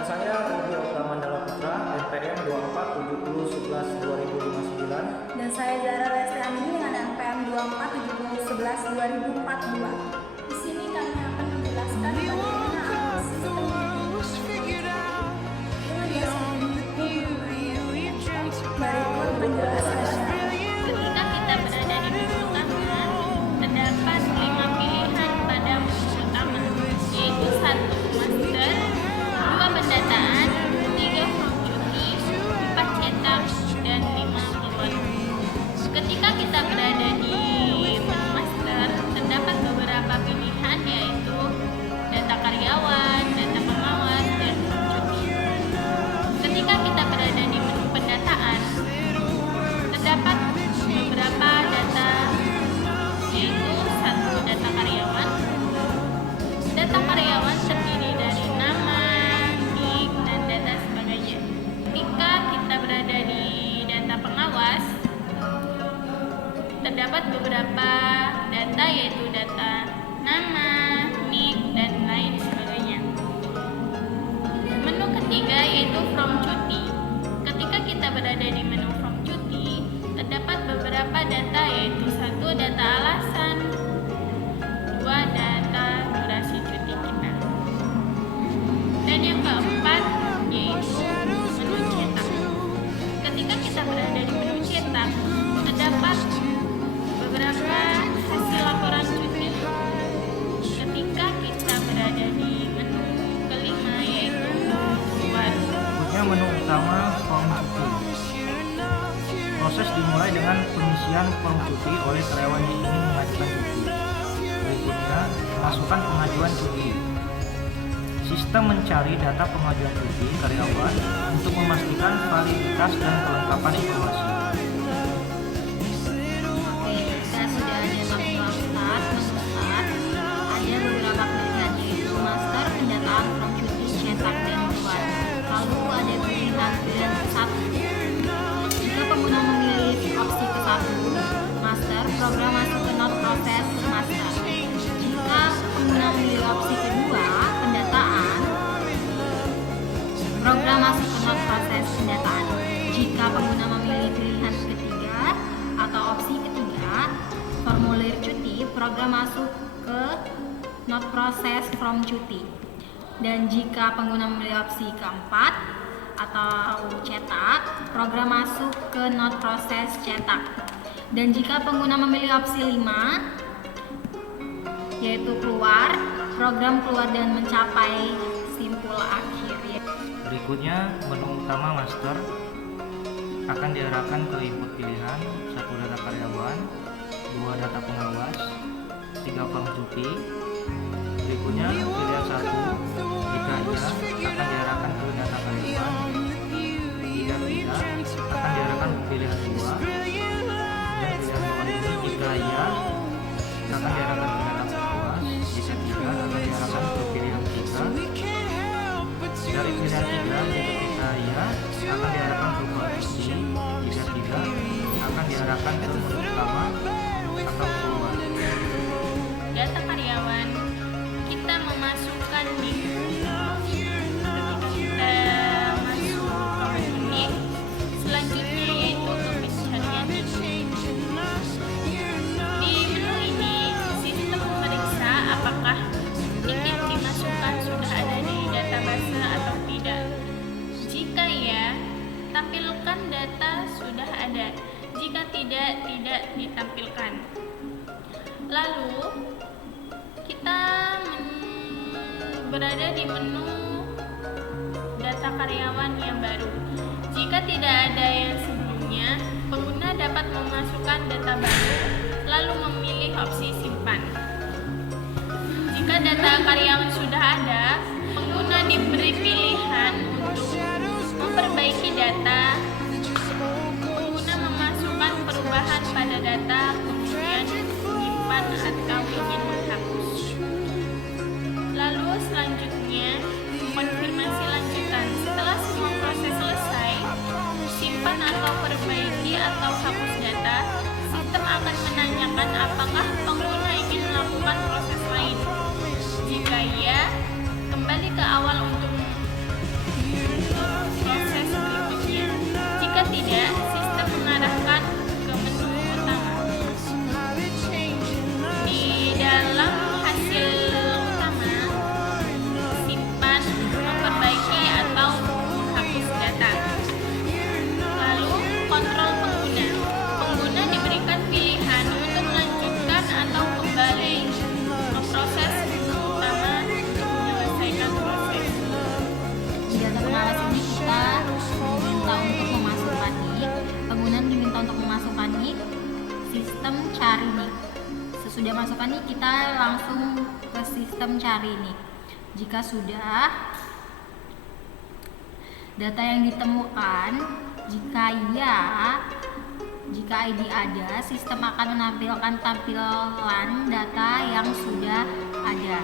Nama saya Rudi Oktamandala Putra, NPM 247011-2059. Dan saya Zara Lestiani dengan NPM 247011-2042. Di sini kami akan menjelaskan bagaimana alat sistem berikut penjelasannya. Ketika kita berada di menu utama, terdapat 5 pilihan pada menu utama, yaitu 1. Master, 2. Pendataan, 3. Form cuti, 4. Cetak, dan 5. Keluar. Ketika kita berada di menu master, terdapat beberapa pilihan, yaitu data karyawan, data pengawas, dan form cuti. Ketika kita berada di menu pendataan, terdapat beberapa data, yaitu 1. Data karyawan. Data karyawan terdiri dari nama, NIK, dan data sebagainya. Ketika kita berada di data pengawas, terdapat beberapa data, yaitu data nama, NIK, dan lain sebagainya. Menu ketiga yaitu form cuti. Ketika kita berada di menu form cuti, terdapat beberapa data, yaitu 1. Data alasan, 2. Data durasi cuti kita, dan yang keempat yaitu menu cetak. Ketika kita berada di menu cetak, terdapat beberapa hasil laporan cuti. Ketika kita berada di menu kelima yaitu keluar. Berikutnya menu utama form cuti. Proses dimulai dengan pengisian form cuti oleh karyawan yang ingin mengajukan cuti. Berikutnya, masukkan pengajuan cuti. Sistem mencari data pengajuan cuti karyawan untuk memastikan validitas dan kelengkapan informasi. Oke, jika sudah ada menu start, ada beberapa pilihan, yaitu master, pendataan, form cuti, cetak, dan keluar. Lalu ada pilihan 1. Jika pengguna memilih opsi ke-1, master, program masuk ke not proses master. Jika pengguna memilih opsi kedua, pendataan, program masuk ke not proses pendataan. Jika pengguna memilih pilihan ketiga atau opsi ketiga, formulir cuti, program masuk ke not proses from cuti. Dan jika pengguna memilih opsi keempat atau cetak, program masuk ke not proses cetak. Dan jika pengguna memilih opsi 5, yaitu keluar, program keluar dan mencapai simpul akhir. Berikutnya, menu utama master akan diarahkan ke input pilihan 1. Data karyawan, 2. Data pengawas, 3. Form cuti. Berikutnya, pilihan 1 jika iya akan diarahkan ke data karyawan, jika tidak akan diarahkan ke pilihan 2, dan pilihan 2 ini jika iya akan diarahkan ke data pengawas, jika tidak akan diarahkan ke pilihan 3. Dari pilihan 3, jika iya akan diarahkan ke form cuti, jika tidak akan diarahkan ke menu utama atau keluar. Data karyawan, kita memasukkan NIK. Ketika kita masuk ke NIK, selanjutnya yaitu pencarian NIK. Di menu ini, sistem memeriksa apakah NIK yang dimasukkan sudah ada di database atau tidak. Jika ya, tampilkan data sudah ada. Jika tidak ditampilkan. Lalu kita berada di menu data karyawan yang baru. Jika tidak ada yang sebelumnya, pengguna dapat memasukkan data baru lalu memilih opsi simpan. Jika data karyawan sudah ada, pengguna diberi pilihan untuk memperbaiki data. Pengguna memasukkan perubahan pada data, kemudian menyimpan atau ingin menghapus. Lalu selanjutnya, konfirmasi lanjutan. Setelah semua proses selesai, simpan atau perbaiki atau hapus data, sistem akan menanyakan apakah pengguna ingin melakukan proses lain. Jika iya, kembali ke awal untuk nih. Sesudah masukkan nih, kita langsung ke sistem cari nih. Jika sudah, data yang ditemukan, jika ID ada, sistem akan menampilkan tampilan data yang sudah ada.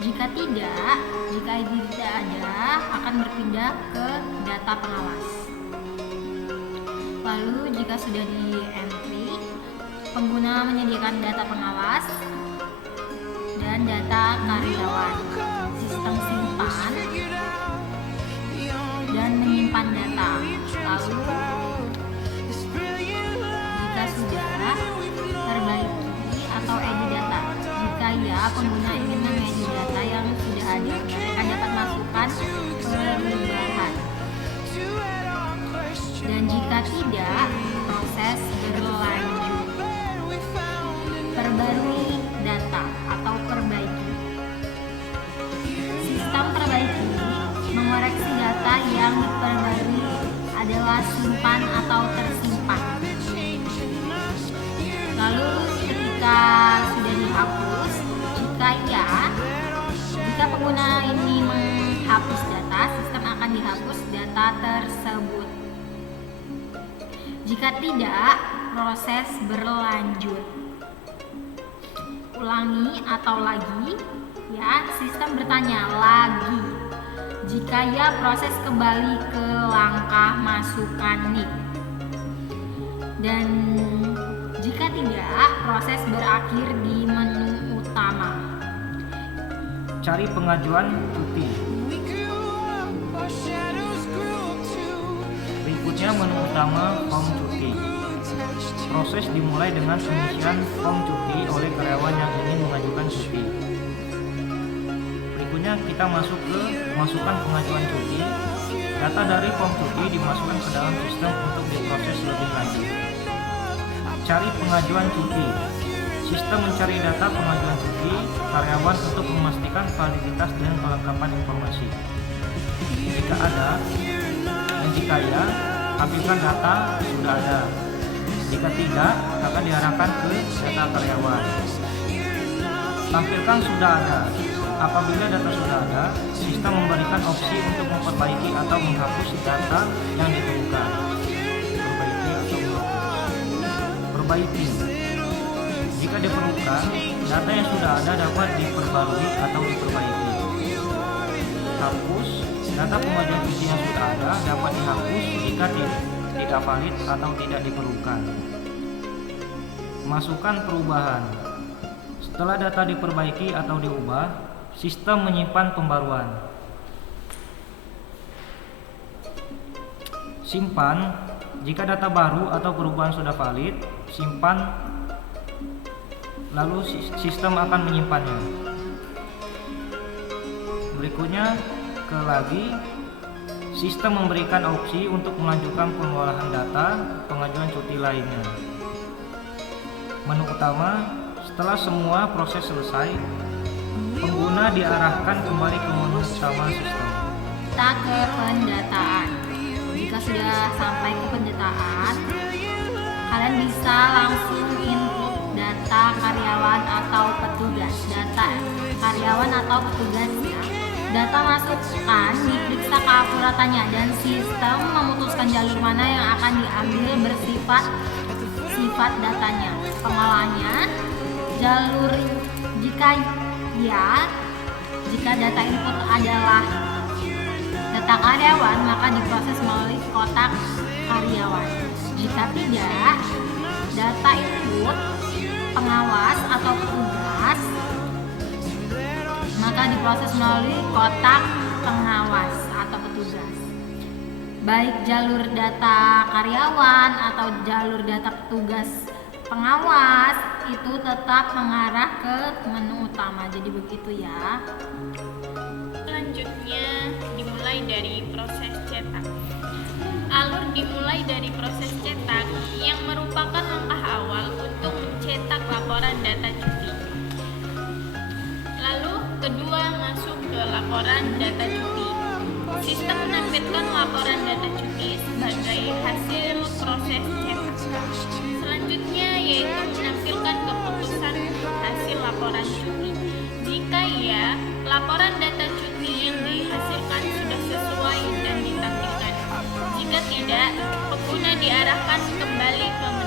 Jika tidak, jika ID tidak ada, akan berpindah ke data pengawas. Lalu jika sudah di entry, pengguna menyediakan data pengawas dan data karyawan. Sistem simpan dan menyimpan data. Lalu jika sudah, perbaiki atau edit data. Jika ya, pengguna ingin mengedit data yang sudah ada, mereka dapat masukkan perubahan. Dan jika tidak, proses berlanjut. Perbarui data atau perbaiki. Sistem perbaiki mengoreksi data yang diperbarui adalah simpan atau tersimpan. Lalu ketika sudah dihapus, jika pengguna ini menghapus data, sistem akan dihapus data tersebut. Jika tidak, proses berlanjut. Ulangi atau lagi, ya, sistem bertanya lagi. Jika ya, proses kembali ke langkah masukkan NIK. Dan jika tidak, proses berakhir di menu utama. Cari pengajuan cuti. Berikutnya menu utama form cuti. Proses dimulai dengan pengisian form cuti oleh karyawan yang ingin mengajukan cuti. Berikutnya kita masukkan pengajuan cuti. Data dari form cuti dimasukkan ke dalam sistem untuk diproses lebih lanjut. Cari pengajuan cuti. Sistem mencari data pengajuan cuti karyawan untuk memastikan validitas dan kelengkapan informasi. Jika ada dan jika ya, tampilkan data sudah ada. Jika tidak, akan diarahkan ke data karyawan. Tampilkan sudah ada. Apabila data sudah ada, sistem memberikan opsi untuk memperbaiki atau menghapus data yang ditemukan. Perbaiki atau menghapus. Perbaiki. Jika diperlukan, data yang sudah ada dapat diperbarui atau diperbaiki. Hapus. Data pengajuan cuti yang sudah ada dapat dihapus jika tidak valid atau tidak diperlukan. Masukkan perubahan. Setelah data diperbaiki atau diubah, sistem menyimpan pembaruan. Simpan. Jika data baru atau perubahan sudah valid, simpan, lalu sistem akan menyimpannya. Berikutnya sistem memberikan opsi untuk melanjutkan pengolahan data pengajuan cuti lainnya. Menu utama. Setelah semua proses selesai, pengguna diarahkan kembali ke menu utama sistem. Kita ke pendataan. Jika sudah sampai ke pendataan, kalian bisa langsung input data karyawan atau petugas. Data karyawan atau petugas, ya. Data masukkan diperiksa keakuratannya dan sistem memutuskan jalur mana yang akan diambil bersifat datanya. Pengolahannya, jalur jika data input adalah data karyawan, maka diproses melalui kotak karyawan. Jika tidak, data input pengawas atau petugas, maka diproses melalui kotak pengawas atau petugas. Baik jalur data karyawan atau jalur data petugas pengawas itu tetap mengarah ke menu utama. Jadi begitu ya. Selanjutnya dimulai dari proses cetak. Alur dimulai dari proses cetak yang merupakan langkah awal untuk mencetak laporan data cuti. Lalu kedua masuk ke laporan data cuti. Sistem menampilkan laporan data cuti sebagai hasil proses cetak. Selanjutnya yaitu menampilkan menghasilkan keputusan hasil laporan cuti. Jika iya, laporan data cuti yang dihasilkan sudah sesuai dan ditampilkan. Jika tidak, pengguna diarahkan kembali ke